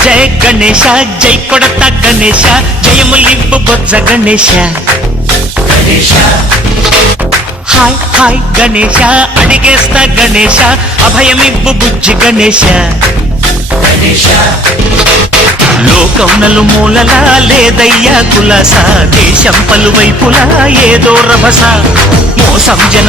జయ గణేశ జై కొడత గణేశ జయములివ్వు బొజ్జ Ganesha hi hi Ganesha అడిగేస్తా Ganesha అభయమివ్వు బుజ్జి గణేశ లోకం నలుమూలలా లేదయ్యా కులాస దేశం పలువైపులా ఏదో రభస మోసం జన